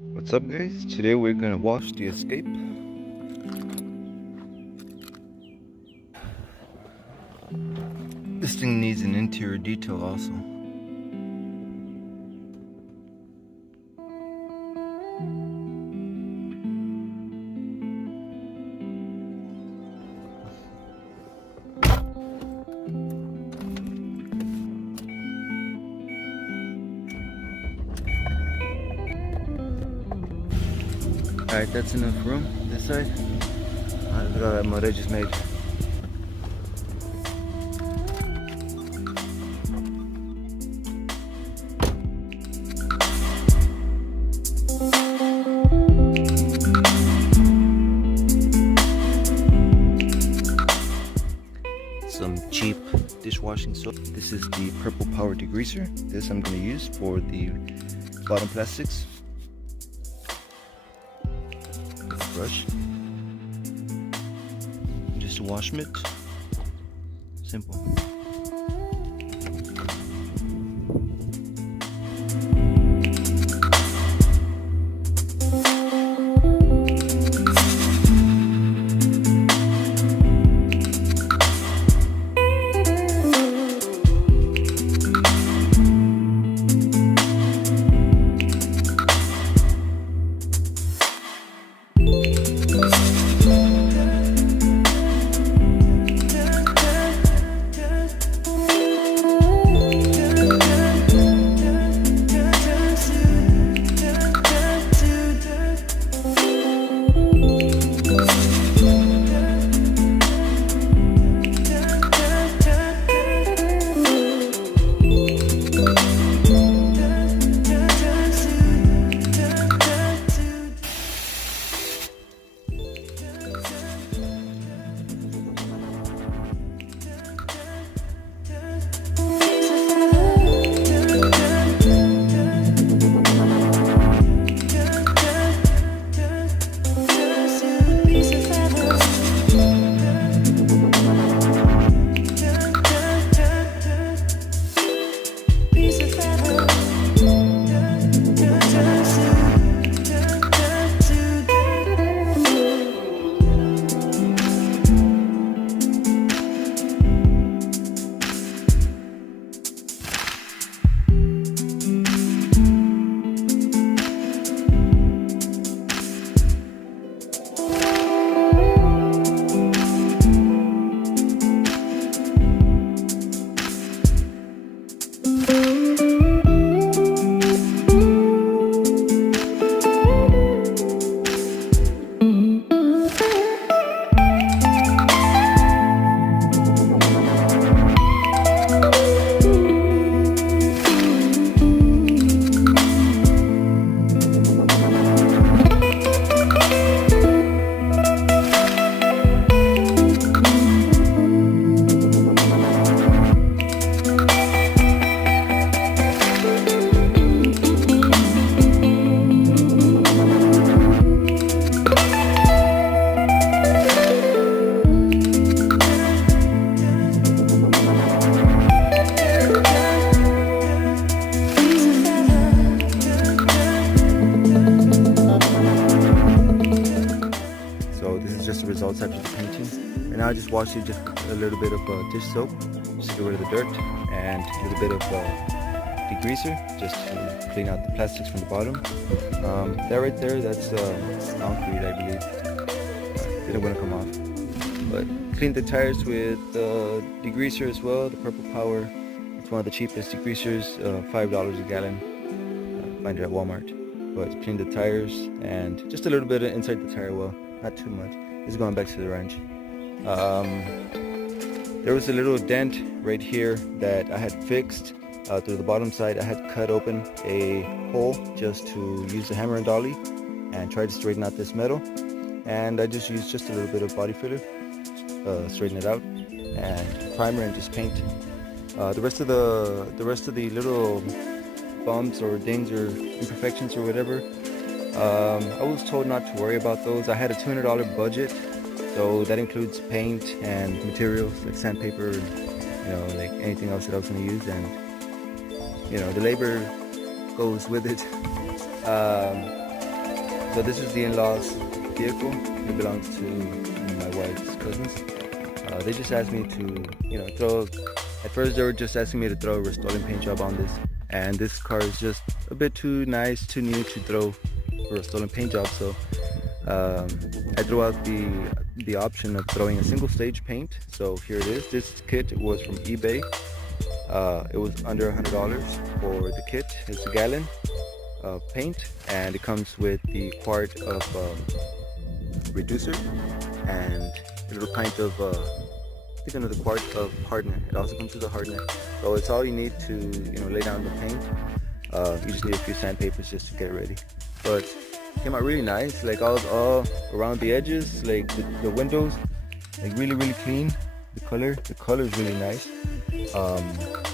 What's up, guys? Today we're gonna wash the escape. This thing needs an interior detail also. Alright, that's enough room this side. Look at all that mud I just made. Some cheap dishwashing soap. This is the purple power degreaser. This I'm going to use for the bottom plastics. Brush, just a wash mitt, simple. Just the results after the painting, and I just washed it just a little bit of dish soap, just get rid of the dirt, and a little bit of degreaser just to clean out the plastics from the bottom. That right there, that's concrete, I believe. Didn't want to come off. But cleaned the tires with degreaser as well, the Purple Power. It's one of the cheapest degreasers, $5 a gallon. Find it at Walmart. But cleaned the tires and just a little bit inside the tire well, not too much. It's going back to the ranch. There was a little dent right here that I had fixed through the bottom side. I had cut open a hole just to use the hammer and dolly and try to straighten out this metal. And I just used just a little bit of body filler, straighten it out, and primer and just paint. The rest of the little bumps or dings or imperfections or whatever, I was told not to worry about those. I had a $200 budget, so that includes paint and materials like sandpaper and like anything else that I was going to use, and the labor goes with it. So this is the in-laws vehicle. It belongs to my wife's cousins. They just asked me to throw. At first they were just asking me to throw a RUST-OLEUM paint job on this, and this car is just a bit too nice, too new to throw a RUST-OLEUM paint job. So I threw out the option of throwing a single stage paint. So here it is. This kit was from eBay. It was under $100 for the kit. It's a gallon of paint, and it comes with the quart of reducer and a little pint of another quart of hardener. It also comes with a hardener, so it's all you need to lay down the paint. You just need a few sandpapers just to get it ready. But it came out really nice, like all around the edges, like the windows, like really clean. The color is really nice.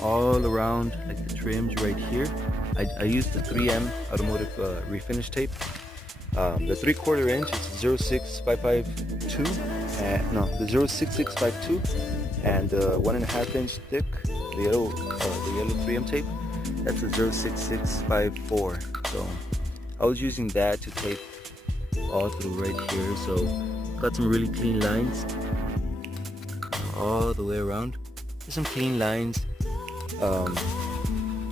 All around, like the trims right here, I used the 3M automotive refinish tape. The 3/4 inch is 06552, the 06652, and 1.5 inch thick, the yellow 3M tape, that's a 06654. So I was using that to tape all through right here. So got some really clean lines all the way around. There's some clean lines.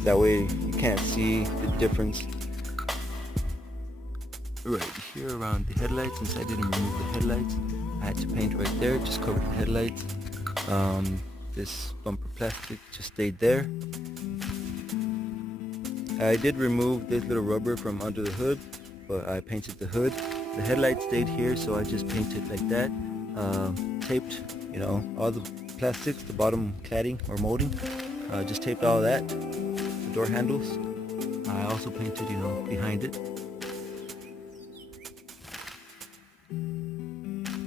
That way you can't see the difference. Right here around the headlights, since I didn't remove the headlights, I had to paint right there, just cover the headlights. This bumper plastic just stayed there. I did remove this little rubber from under the hood, but I painted the hood. The headlight stayed here, so I just painted like that. Taped, all the plastics, the bottom cladding or molding. Just taped all that. The door handles, I also painted, behind it.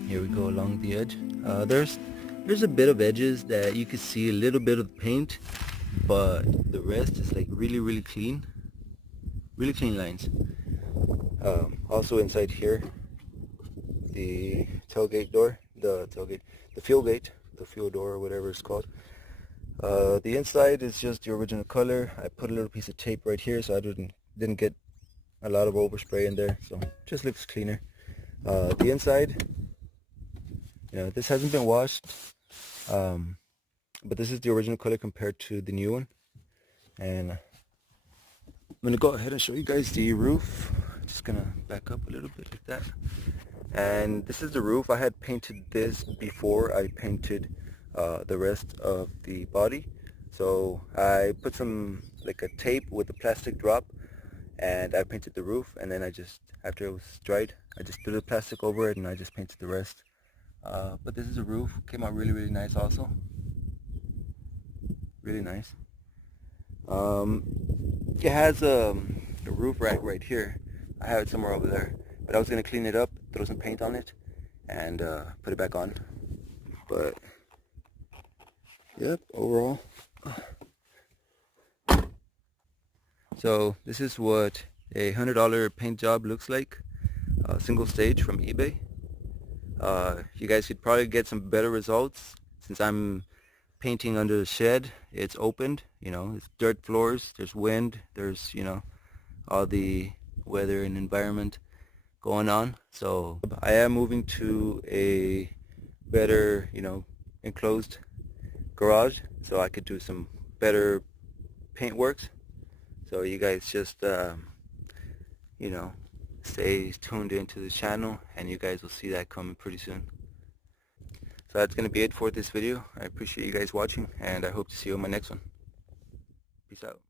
Here we go along the edge. There's a bit of edges that you can see a little bit of paint, but the rest is like really clean lines. Also inside here, the tailgate door, the fuel gate, the fuel door or whatever it's called. The inside is just the original color. I put a little piece of tape right here so I didn't get a lot of overspray in there, so it just looks cleaner. The inside, this hasn't been washed, but this is the original color compared to the new one. And I'm gonna go ahead and show you guys the roof. Just gonna back up a little bit like that. And this is the roof. I had painted this before I painted the rest of the body. So I put some like a tape with a plastic drop, and I painted the roof, and then after it was dried, I just threw the plastic over it and I just painted the rest. But this is a roof. Came out really nice also. Really nice. It has a roof rack right here. I have it somewhere over there, but I was gonna clean it up, throw some paint on it, and put it back on. But yep, overall. So this is what a $100 paint job looks like, single stage from eBay. You guys could probably get some better results since I'm painting under the shed. It's opened, it's dirt floors, there's wind, there's all the weather and environment going on. So I am moving to a better enclosed garage so I could do some better paint works. So you guys just you know, stay tuned into the channel and you guys will see that coming pretty soon. So that's going to be it for this video. I appreciate you guys watching and I hope to see you on my next one. Peace out.